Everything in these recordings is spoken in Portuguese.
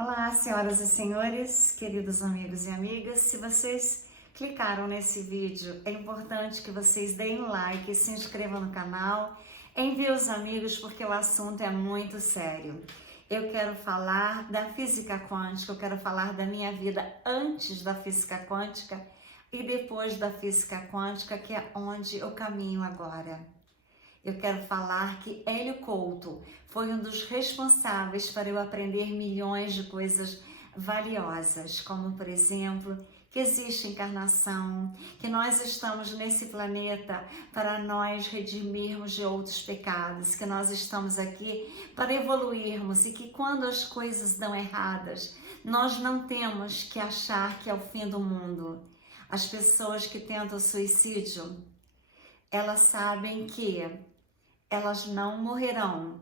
Olá, senhoras e senhores, queridos amigos e amigas. Se vocês clicaram nesse vídeo, é importante que vocês deem um like, se inscrevam no canal, enviem os amigos porque o assunto é muito sério. Eu quero falar da física quântica, eu quero falar da minha vida antes da física quântica e depois da física quântica, que é onde eu caminho agora. Eu quero falar que Hélio Couto foi um dos responsáveis para eu aprender milhões de coisas valiosas, como, por exemplo, que existe encarnação, que nós estamos nesse planeta para nós redimirmos de outros pecados, que nós estamos aqui para evoluirmos e que quando as coisas dão erradas, nós não temos que achar que é o fim do mundo. As pessoas que tentam suicídio, elas sabem que elas não morrerão.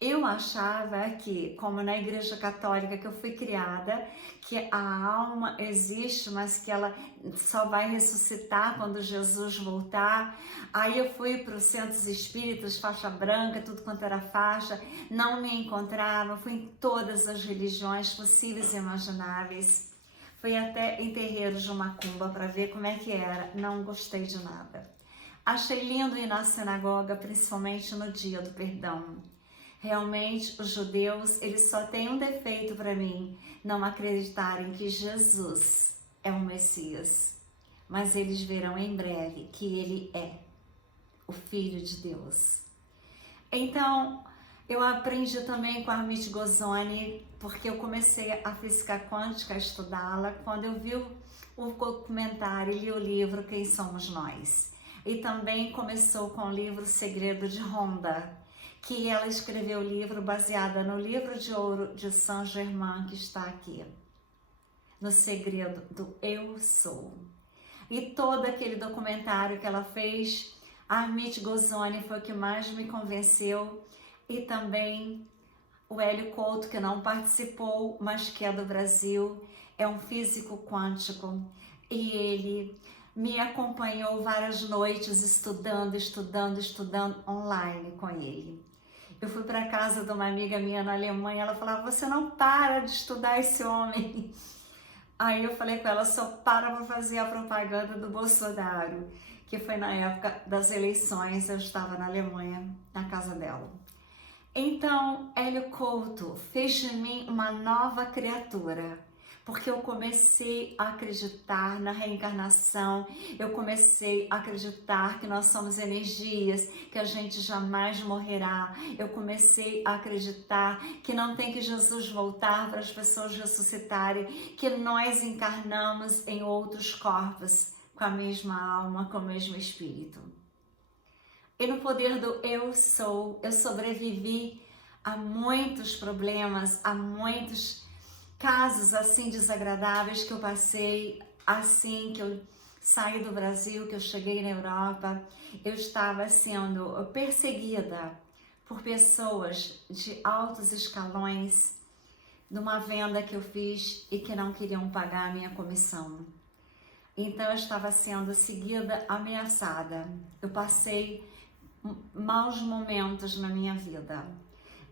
Eu achava que, como na Igreja Católica que eu fui criada, que a alma existe, mas que ela só vai ressuscitar quando Jesus voltar. Aí eu fui para os centros espíritas, faixa branca, tudo quanto era faixa, não me encontrava, fui em todas as religiões possíveis e imagináveis. Fui até em terreiros de macumba para ver como é que era, não gostei de nada. Achei lindo ir na sinagoga, principalmente no dia do perdão. Realmente, os judeus, eles só têm um defeito para mim, não acreditarem que Jesus é o Messias. Mas eles verão em breve que ele é o Filho de Deus. Então, eu aprendi também com a Armit Gozoni, porque eu comecei a física quântica, a estudá-la, quando eu vi o documentário e li o livro Quem Somos Nós. E também começou com o livro Segredo de Rhonda, que ela escreveu o livro baseada no livro de ouro de Saint Germain, que está aqui, no segredo do Eu Sou. E todo aquele documentário que ela fez, a Armit Gozoni foi o que mais me convenceu, e também o Hélio Couto, que não participou, mas que é do Brasil, é um físico quântico, e ele me acompanhou várias noites estudando online com ele. Eu fui para casa de uma amiga minha na Alemanha, ela falava, você não para de estudar esse homem. Aí eu falei com ela, só para fazer a propaganda do Bolsonaro, que foi na época das eleições, eu estava na Alemanha, na casa dela. Então, Hélio Couto fez de mim uma nova criatura, porque eu comecei a acreditar na reencarnação, eu comecei a acreditar que nós somos energias, que a gente jamais morrerá, eu comecei a acreditar que não tem que Jesus voltar para as pessoas ressuscitarem, que nós encarnamos em outros corpos, com a mesma alma, com o mesmo espírito. E no poder do Eu Sou, eu sobrevivi a muitos problemas, a muitos casos assim desagradáveis que eu passei assim que eu saí do Brasil, que eu cheguei na Europa. Eu estava sendo perseguida por pessoas de altos escalões de uma venda que eu fiz e que não queriam pagar a minha comissão. Então eu estava sendo seguida, ameaçada. Eu passei maus momentos na minha vida.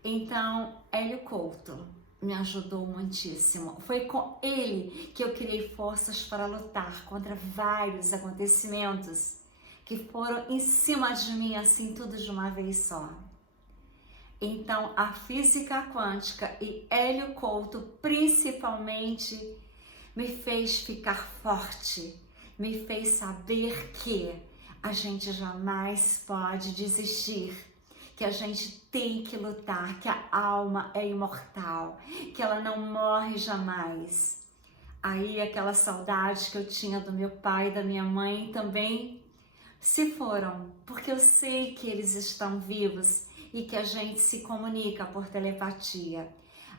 Então, Hélio Couto me ajudou muitíssimo. Foi com ele que eu criei forças para lutar contra vários acontecimentos que foram em cima de mim, assim, tudo de uma vez só. Então, a física quântica e Hélio Couto, principalmente, me fez ficar forte, me fez saber que a gente jamais pode desistir, que a gente tem que lutar, que a alma é imortal, que ela não morre jamais. Aí aquela saudade que eu tinha do meu pai e da minha mãe também se foram, porque eu sei que eles estão vivos e que a gente se comunica por telepatia.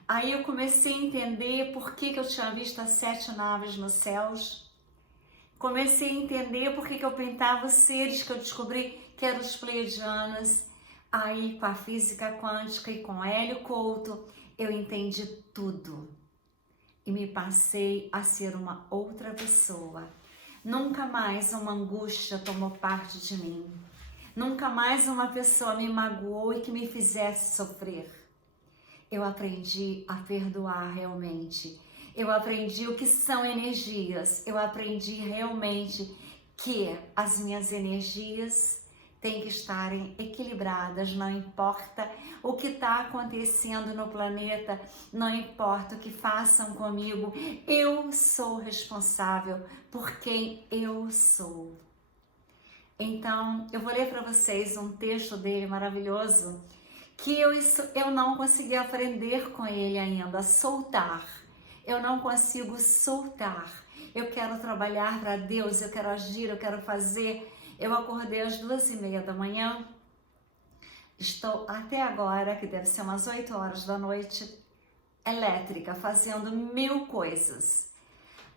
Aí eu comecei a entender por que eu tinha visto as 7 naves nos céus. Comecei a entender por que eu pintava os seres que eu descobri que eram os pleiadianos. Aí, com a física quântica e com Hélio Couto, eu entendi tudo. E me passei a ser uma outra pessoa. Nunca mais uma angústia tomou parte de mim. Nunca mais uma pessoa me magoou e que me fizesse sofrer. eu aprendi a perdoar realmente. Eu aprendi o que são energias. Eu aprendi realmente que as minhas energias têm que estarem equilibradas, não importa o que está acontecendo no planeta, não importa o que façam comigo, eu sou responsável por quem eu sou. Então, eu vou ler para vocês um texto dele maravilhoso, que eu não consegui aprender com ele ainda, soltar. Eu não consigo soltar. Eu quero trabalhar para Deus, eu quero agir, eu quero fazer. Eu acordei às 2h30 da manhã, estou até agora, que deve ser umas 8 horas da noite, elétrica, fazendo 1000 coisas.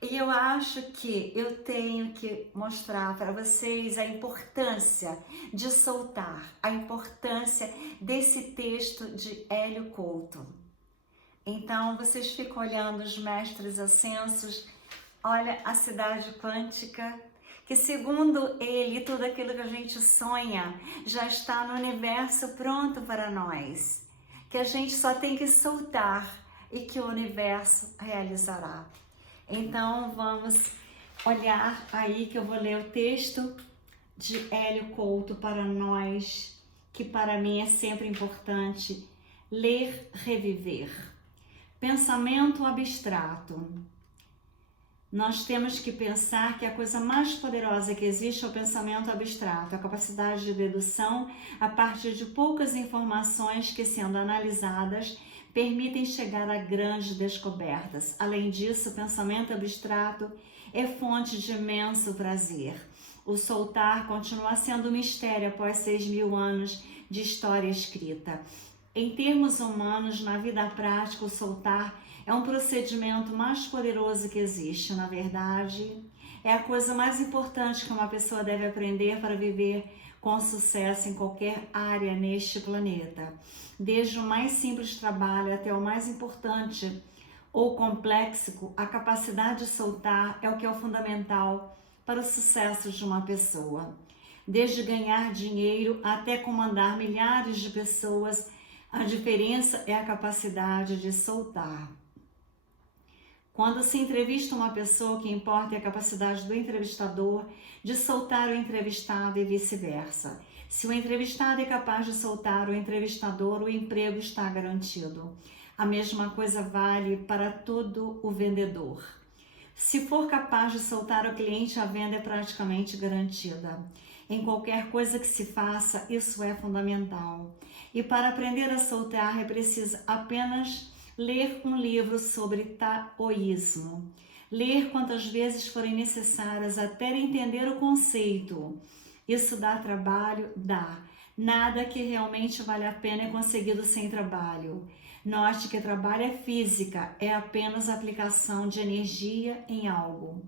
E eu acho que eu tenho que mostrar para vocês a importância de soltar, a importância desse texto de Hélio Couto. Então, vocês ficam olhando os mestres ascensos, olha a cidade quântica, que segundo ele, tudo aquilo que a gente sonha já está no universo pronto para nós, que a gente só tem que soltar e que o universo realizará. Então, vamos olhar aí que eu vou ler o texto de Hélio Couto para nós, que para mim é sempre importante ler, reviver. Pensamento abstrato. Nós temos que pensar que a coisa mais poderosa que existe é o pensamento abstrato, a capacidade de dedução a partir de poucas informações que, sendo analisadas, permitem chegar a grandes descobertas. Além disso, o pensamento abstrato é fonte de imenso prazer. O soltar continua sendo um mistério após 6.000 anos de história escrita. Em termos humanos, na vida prática, o soltar é um procedimento mais poderoso que existe. Na verdade, é a coisa mais importante que uma pessoa deve aprender para viver com sucesso em qualquer área neste planeta. Desde o mais simples trabalho até o mais importante ou complexo, a capacidade de soltar é o que é o fundamental para o sucesso de uma pessoa. Desde ganhar dinheiro até comandar milhares de pessoas, a diferença é a capacidade de soltar. Quando se entrevista uma pessoa, o que importa é a capacidade do entrevistador de soltar o entrevistado e vice-versa. Se o entrevistado é capaz de soltar o entrevistador, o emprego está garantido. A mesma coisa vale para todo o vendedor. Se for capaz de soltar o cliente, a venda é praticamente garantida. Em qualquer coisa que se faça, isso é fundamental. E para aprender a soltar, é preciso apenas ler um livro sobre taoísmo. Ler quantas vezes forem necessárias até entender o conceito. Isso dá trabalho? Dá. Nada que realmente vale a pena é conseguido sem trabalho. Note que trabalho é física, é apenas aplicação de energia em algo.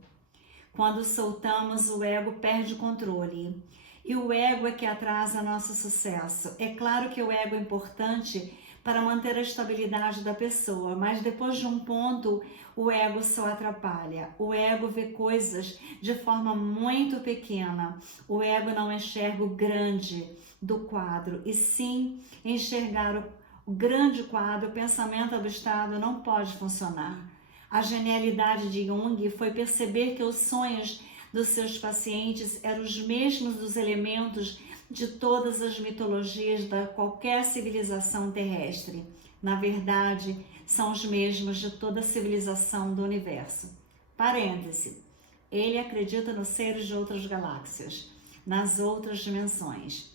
Quando soltamos, o ego perde o controle. E o ego é que atrasa nosso sucesso. É claro que o ego é importante para manter a estabilidade da pessoa, mas depois de um ponto, o ego só atrapalha. O ego vê coisas de forma muito pequena. O ego não enxerga o grande do quadro, e sim enxergar o grande quadro. O pensamento abstrato não pode funcionar. A genialidade de Jung foi perceber que os sonhos dos seus pacientes eram os mesmos dos elementos de todas as mitologias da qualquer civilização terrestre. Na verdade, são os mesmos de toda a civilização do universo. Parêntese. Ele acredita nos seres de outras galáxias, nas outras dimensões.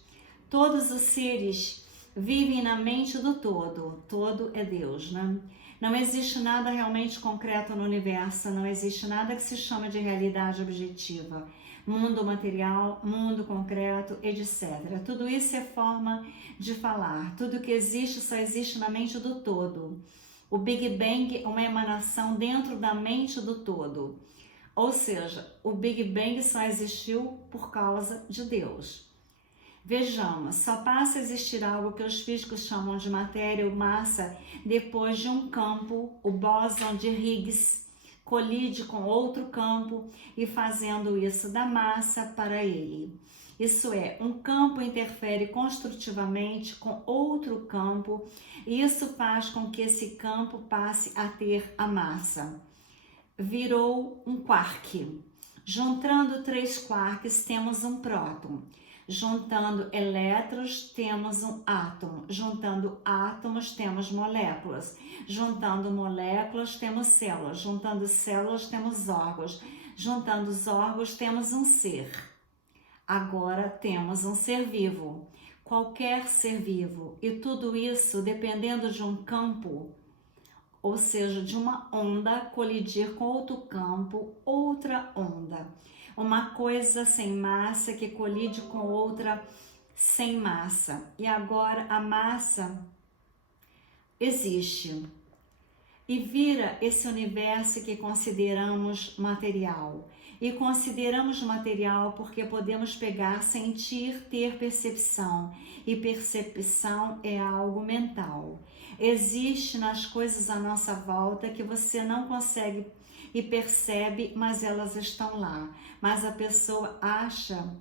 Todos os seres vivem na mente do todo. Todo é Deus, né? Não existe nada realmente concreto no universo, não existe nada que se chama de realidade objetiva. Mundo material, mundo concreto, etc. Tudo isso é forma de falar. Tudo que existe só existe na mente do todo. O Big Bang é uma emanação dentro da mente do todo. Ou seja, o Big Bang só existiu por causa de Deus. Vejamos, só passa a existir algo que os físicos chamam de matéria ou massa depois de um campo, o bóson de Higgs, colide com outro campo e fazendo isso da massa para ele. Isso é, um campo interfere construtivamente com outro campo e isso faz com que esse campo passe a ter a massa. Virou um quark. Juntando 3 quarks, temos um próton. Juntando elétrons, temos um átomo. Juntando átomos, temos moléculas. Juntando moléculas, temos células. Juntando células, temos órgãos. Juntando os órgãos, temos um ser. Agora temos um ser vivo. Qualquer ser vivo. E tudo isso dependendo de um campo, ou seja, de uma onda colidir com outro campo, outra onda. Uma coisa sem massa que colide com outra sem massa. E agora a massa existe e vira esse universo que consideramos material. E consideramos material porque podemos pegar, sentir, ter percepção. E percepção é algo mental. Existe nas coisas à nossa volta que você não consegue e percebe, mas elas estão lá. Mas a pessoa acha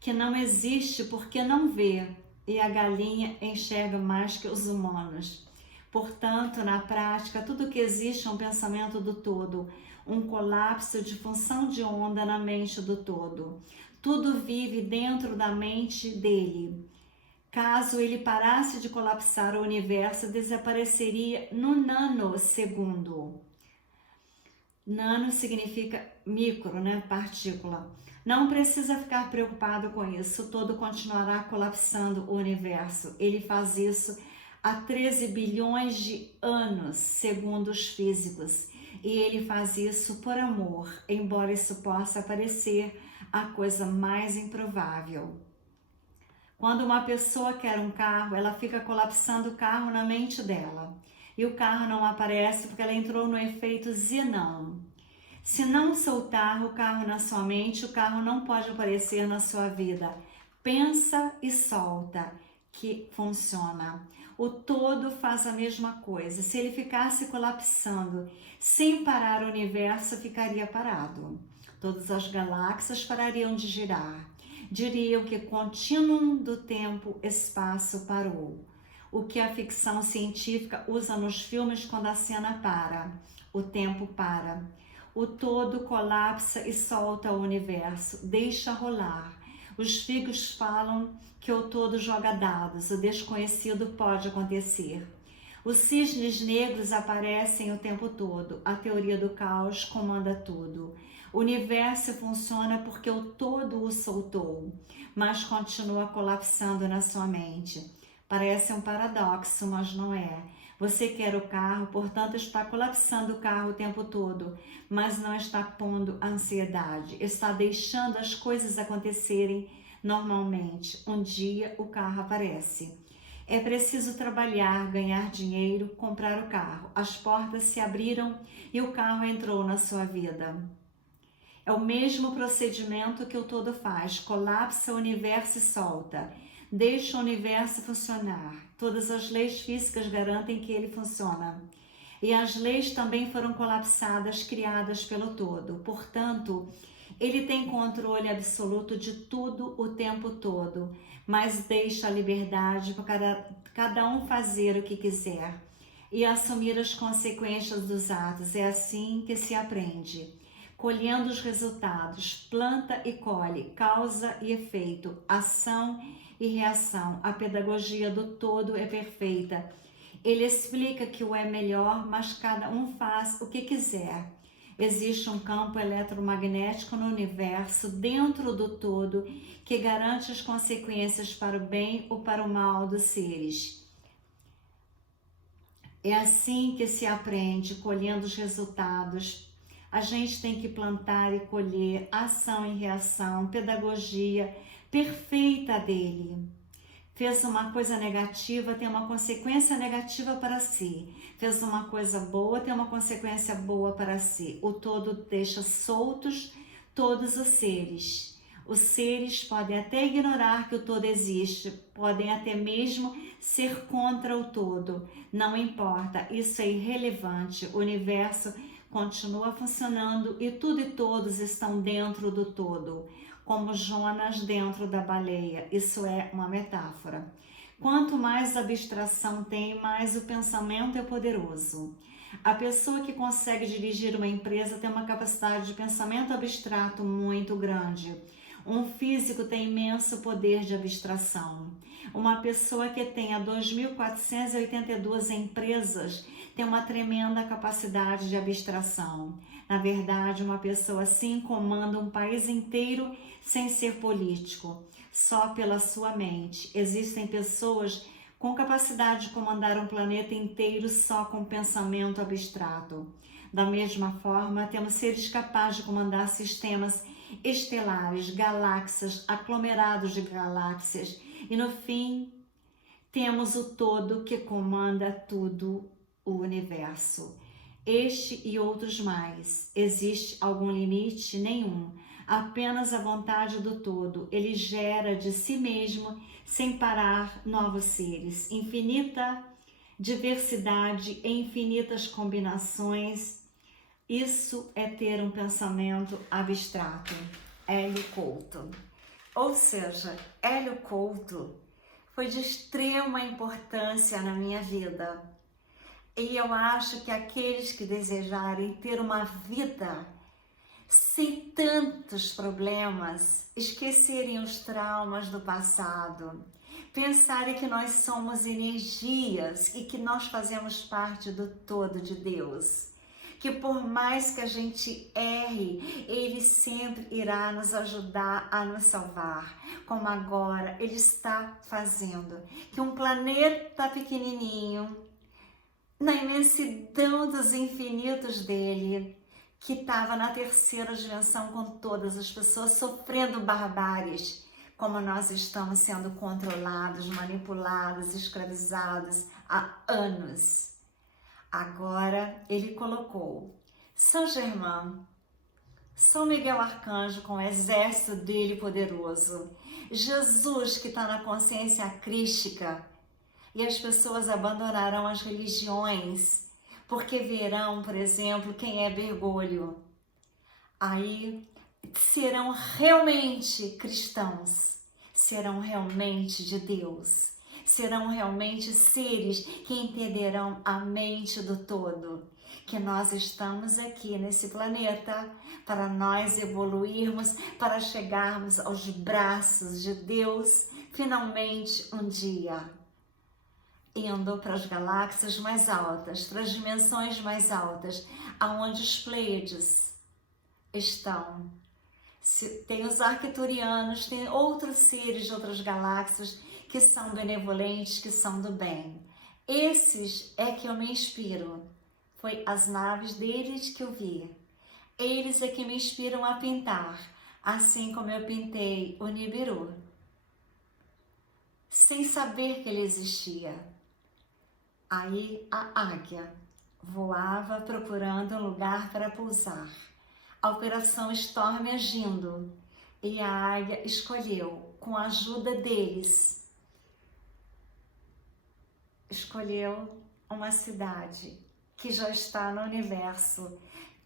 que não existe porque não vê. E a galinha enxerga mais que os humanos. Portanto, na prática, tudo que existe é um pensamento do todo, um colapso de função de onda na mente do todo. Tudo vive dentro da mente dele. Caso ele parasse de colapsar, o universo desapareceria no nanosegundo. Nano significa micro, né? Partícula. Não precisa ficar preocupado com isso, todo continuará colapsando o universo. Ele faz isso há 13 bilhões de anos, segundo os físicos. E ele faz isso por amor, embora isso possa parecer a coisa mais improvável. Quando uma pessoa quer um carro, ela fica colapsando o carro na mente dela. E o carro não aparece porque ela entrou no efeito Zenão. Se não soltar o carro na sua mente, o carro não pode aparecer na sua vida. Pensa e solta, que funciona. O todo faz a mesma coisa. Se ele ficasse colapsando, sem parar, o universo ficaria parado. Todas as galáxias parariam de girar. Diriam que o contínuo do tempo-espaço parou. O que a ficção científica usa nos filmes quando a cena para. O tempo para. O todo colapsa e solta o universo, deixa rolar. Os figos falam que o todo joga dados, o desconhecido pode acontecer. Os cisnes negros aparecem o tempo todo, a teoria do caos comanda tudo. O universo funciona porque o todo o soltou, mas continua colapsando na sua mente. Parece um paradoxo, mas não é. Você quer o carro, portanto está colapsando o carro o tempo todo, mas não está pondo ansiedade, está deixando as coisas acontecerem normalmente. Um dia o carro aparece. É preciso trabalhar, ganhar dinheiro, comprar o carro. As portas se abriram e o carro entrou na sua vida. É o mesmo procedimento que o todo faz. Colapsa o universo e solta. Deixa o universo funcionar. Todas as leis físicas garantem que ele funciona. E as leis também foram colapsadas, criadas pelo todo. Portanto, ele tem controle absoluto de tudo o tempo todo, mas deixa a liberdade para cada um fazer o que quiser e assumir as consequências dos atos. É assim que se aprende. Colhendo os resultados, planta e colhe, causa e efeito, ação e reação. A pedagogia do todo é perfeita. Ele explica que o é melhor, mas cada um faz o que quiser. Existe um campo eletromagnético no universo, dentro do todo, que garante as consequências para o bem ou para o mal dos seres. É assim que se aprende, colhendo os resultados. A gente tem que plantar e colher, ação e reação, pedagogia perfeita dele. Fez uma coisa negativa, tem uma consequência negativa para si. Fez uma coisa boa, tem uma consequência boa para si. O todo deixa soltos todos os seres. Os seres podem até ignorar que o todo existe, podem até mesmo ser contra o todo. Não importa, isso é irrelevante. O universo continua funcionando e tudo e todos estão dentro do todo. como Jonas dentro da baleia. Isso é uma metáfora. Quanto mais abstração tem, mais o pensamento é poderoso. A pessoa que consegue dirigir uma empresa tem uma capacidade de pensamento abstrato muito grande. Um físico tem imenso poder de abstração. Uma pessoa que tenha 2.482 empresas tem uma tremenda capacidade de abstração. Na verdade, uma pessoa assim comanda um país inteiro sem ser político, só pela sua mente. Existem pessoas com capacidade de comandar um planeta inteiro só com pensamento abstrato. Da mesma forma, temos seres capazes de comandar sistemas estelares, galáxias, aglomerados de galáxias, e no fim, temos o todo que comanda tudo o universo. Este e outros mais. Existe algum limite? Nenhum. Apenas a vontade do todo. Ele gera de si mesmo, sem parar, novos seres. Infinita diversidade e infinitas combinações. Isso é ter um pensamento abstrato. Hélio Couto. Ou seja, Hélio Couto foi de extrema importância na minha vida. E eu acho que aqueles que desejarem ter uma vida sem tantos problemas, esquecerem os traumas do passado, pensarem que nós somos energias e que nós fazemos parte do todo de Deus, que por mais que a gente erre, Ele sempre irá nos ajudar a nos salvar, como agora Ele está fazendo, que um planeta pequenininho, na imensidão dos infinitos dele, que estava na terceira dimensão com todas as pessoas sofrendo barbáries, como nós estamos sendo controlados, manipulados, escravizados há anos. Agora ele colocou São Germain, São Miguel Arcanjo com o exército dele poderoso, Jesus que está na consciência crística, e as pessoas abandonarão as religiões, porque verão, por exemplo, quem é Bergoglio. Aí serão realmente cristãos, serão realmente de Deus, serão realmente seres que entenderão a mente do todo, que nós estamos aqui nesse planeta para nós evoluirmos, para chegarmos aos braços de Deus, finalmente um dia. Indo para as galáxias mais altas, para as dimensões mais altas, aonde os Pleiades estão. Tem os arcturianos, tem outros seres de outras galáxias que são benevolentes, que são do bem. Esses é que eu me inspiro. Foi as naves deles que eu vi. Eles é que me inspiram a pintar, assim como eu pintei o Nibiru, sem saber que ele existia. Aí a águia voava procurando um lugar para pousar. A operação Storm agindo. E a águia escolheu, com a ajuda deles, escolheu uma cidade que já está no universo.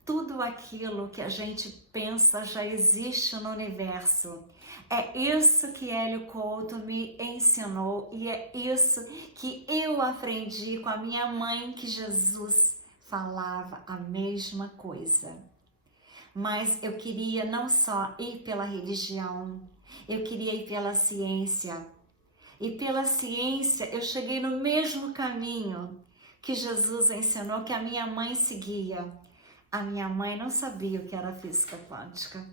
Tudo aquilo que a gente pensa já existe no universo. É isso que Hélio Couto me ensinou e é isso que eu aprendi com a minha mãe, que Jesus falava a mesma coisa. Mas eu queria não só ir pela religião, eu queria ir pela ciência. E pela ciência eu cheguei no mesmo caminho que Jesus ensinou, que a minha mãe seguia. A minha mãe não sabia o que era física quântica.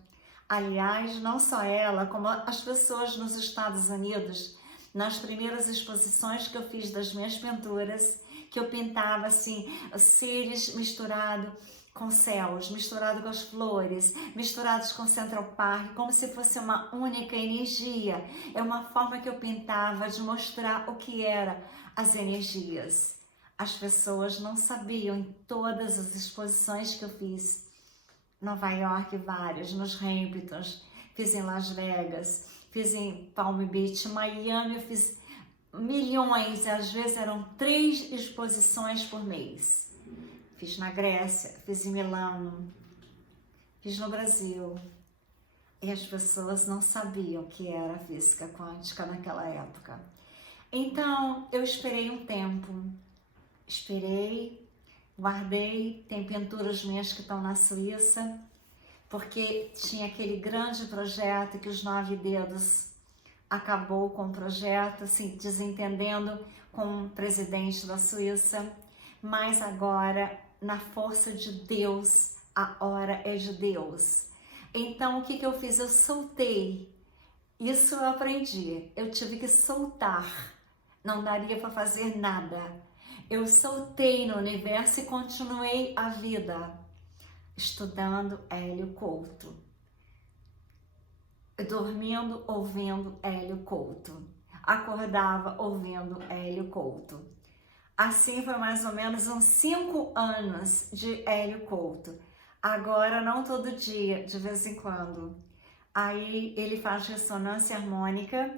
Aliás, não só ela, como as pessoas nos Estados Unidos, nas primeiras exposições que eu fiz das minhas pinturas, que eu pintava assim, seres misturados com céus, misturados com as flores, misturados com Central Park, como se fosse uma única energia. É uma forma que eu pintava de mostrar o que eram as energias. As pessoas não sabiam em todas as exposições que eu fiz. Nova York, várias, nos Hamptons, fiz em Las Vegas, fiz em Palm Beach, Miami, eu fiz milhões, às vezes eram 3 exposições por mês. Fiz na Grécia, fiz em Milano, fiz no Brasil. E as pessoas não sabiam o que era física quântica naquela época. Então, eu esperei um tempo, esperei, guardei, tem pinturas minhas que estão na Suíça, porque tinha aquele grande projeto que os 9 dedos acabou com o projeto, assim, desentendendo com o presidente da Suíça, mas agora, na força de Deus, a hora é de Deus. Então, o que eu fiz? Eu soltei. Isso eu aprendi. Eu tive que soltar. Não daria para fazer nada. Eu soltei no universo e continuei a vida estudando Hélio Couto, dormindo ouvindo Hélio Couto, acordava ouvindo Hélio Couto. Assim foi mais ou menos uns 5 anos de Hélio Couto. Agora não todo dia, de vez em quando. Aí ele faz ressonância harmônica.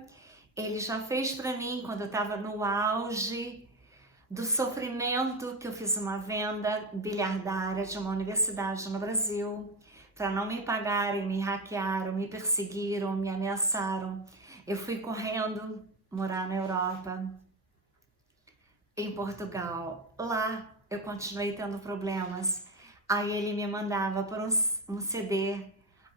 Ele já fez para mim quando eu estava no auge do sofrimento, que eu fiz uma venda bilhardária de uma universidade no Brasil. Para não me pagarem, me hackearam, me perseguiram, me ameaçaram. Eu fui correndo morar na Europa, em Portugal. Lá eu continuei tendo problemas. Aí ele me mandava por um CD,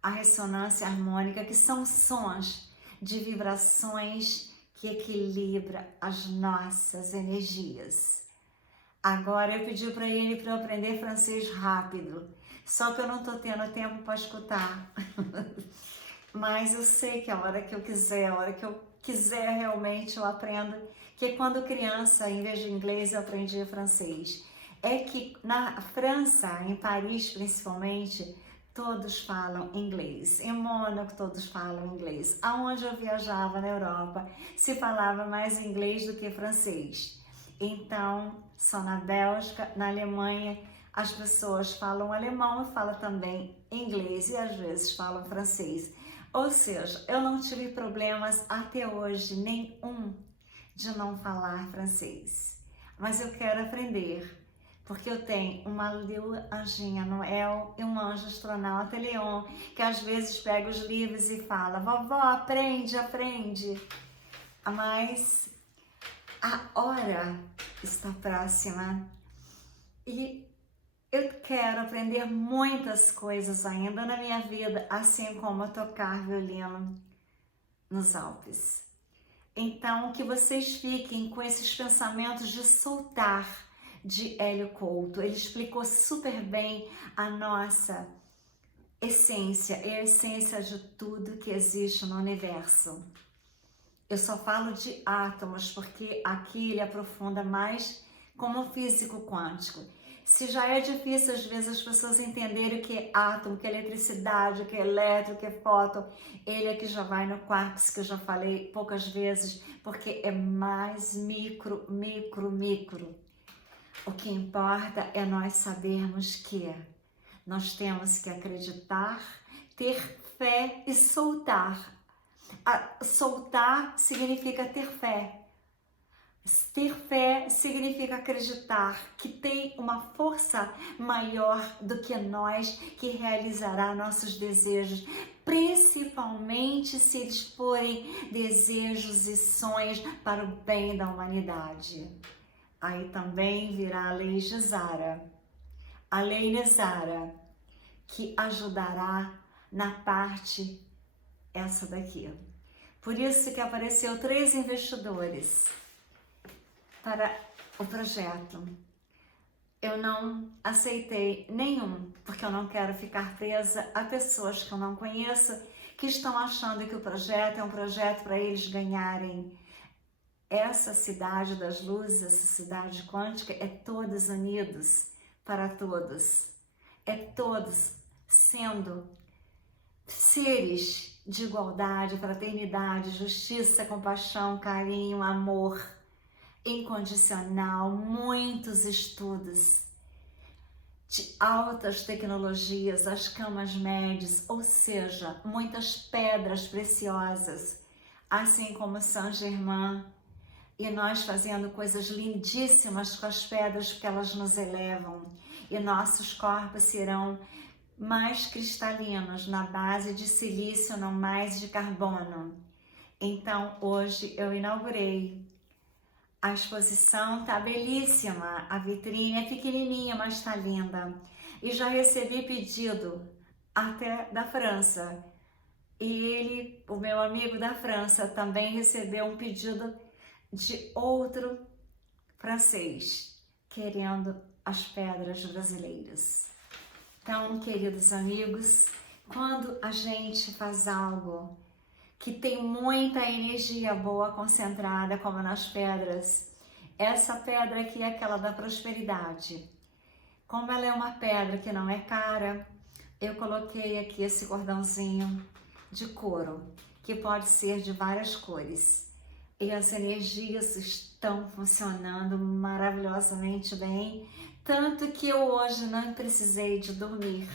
a ressonância harmônica, que são sons de vibrações que equilibram as nossas energias. Agora eu pedi para ele para eu aprender francês rápido, só que eu não estou tendo tempo para escutar. Mas eu sei que a hora que eu quiser realmente eu aprendo, que quando criança, em vez de inglês, eu aprendi francês. É que na França, em Paris principalmente, todos falam inglês. Em Mônaco, todos falam inglês. Aonde eu viajava na Europa, se falava mais inglês do que francês. Então, só na Bélgica, na Alemanha, as pessoas falam alemão e falam também inglês e às vezes falam francês. Ou seja, eu não tive problemas até hoje, nenhum, de não falar francês. Mas eu quero aprender, porque eu tenho uma lua anjinha Noel e um anjo astronauta Leon, que às vezes pega os livros e fala: vovó, aprende, aprende. Mas a hora está próxima e eu quero aprender muitas coisas ainda na minha vida, assim como tocar violino nos Alpes. Então, que vocês fiquem com esses pensamentos de soltar de Hélio Couto. Ele explicou super bem a nossa essência, é a essência de tudo que existe no universo. Eu só falo de átomos porque aqui ele aprofunda mais como físico quântico. Se já é difícil às vezes as pessoas entenderem o que é átomo, o que é eletricidade, o que é elétron, o que é fóton, ele aqui já vai no quarks, que eu já falei poucas vezes, porque é mais micro. O que importa é nós sabermos que nós temos que acreditar, ter fé e soltar. Soltar significa ter fé. Ter fé significa acreditar que tem uma força maior do que nós que realizará nossos desejos, principalmente se eles forem desejos e sonhos para o bem da humanidade. Aí também virá a lei de Zara, a lei de Zara, que ajudará na parte essa daqui. Por isso que apareceu 3 investidores para o projeto. Eu não aceitei nenhum, porque eu não quero ficar presa a pessoas que eu não conheço, que estão achando que o projeto é um projeto para eles ganharem. Essa cidade das luzes, essa cidade quântica, é todos unidos para todos. É todos sendo seres de igualdade, fraternidade, justiça, compaixão, carinho, amor incondicional, muitos estudos de altas tecnologias, as camas médias, ou seja, muitas pedras preciosas, assim como Saint-Germain, e nós fazendo coisas lindíssimas com as pedras, porque elas nos elevam, e nossos corpos serão mais cristalinos, na base de silício, não mais de carbono. Então, hoje eu inaugurei. A exposição tá belíssima, a vitrine é pequenininha, mas tá linda. E já recebi pedido até da França. E o meu amigo da França, também recebeu um pedido de outro francês, querendo as pedras brasileiras. Então, queridos amigos, quando a gente faz algo que tem muita energia boa concentrada, como nas pedras, essa pedra aqui é aquela da prosperidade. Como ela é uma pedra que não é cara, eu coloquei aqui esse cordãozinho de couro, que pode ser de várias cores. E as energias estão funcionando maravilhosamente bem, tanto que eu hoje não precisei de dormir.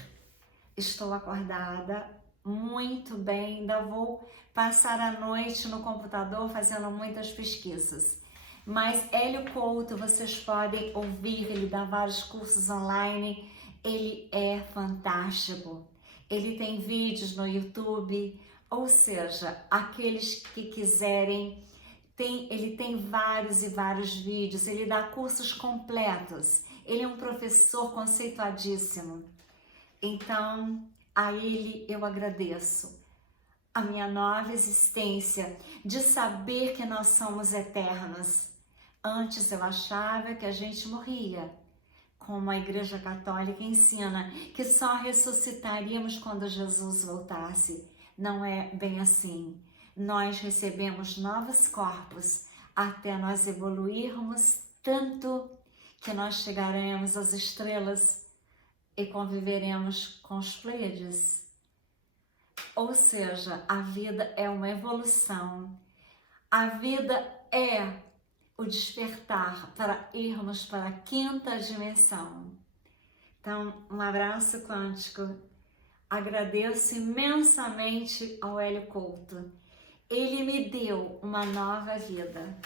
Estou acordada muito bem, ainda vou passar a noite no computador fazendo muitas pesquisas. Mas Hélio Couto, vocês podem ouvir, ele dá vários cursos online, ele é fantástico. Ele tem vídeos no YouTube, ou seja, aqueles que quiserem, ele tem vários e vários vídeos, ele dá cursos completos, ele é um professor conceituadíssimo. Então, a ele eu agradeço a minha nova existência de saber que nós somos eternos. Antes eu achava que a gente morria, como a Igreja Católica ensina, que só ressuscitaríamos quando Jesus voltasse. Não é bem assim. Nós recebemos novos corpos até nós evoluirmos tanto que nós chegaremos às estrelas e conviveremos com os Pleiades. Ou seja, a vida é uma evolução. A vida é o despertar para irmos para a quinta dimensão. Então, um abraço quântico. Agradeço imensamente ao Hélio Couto. Ele me deu uma nova vida.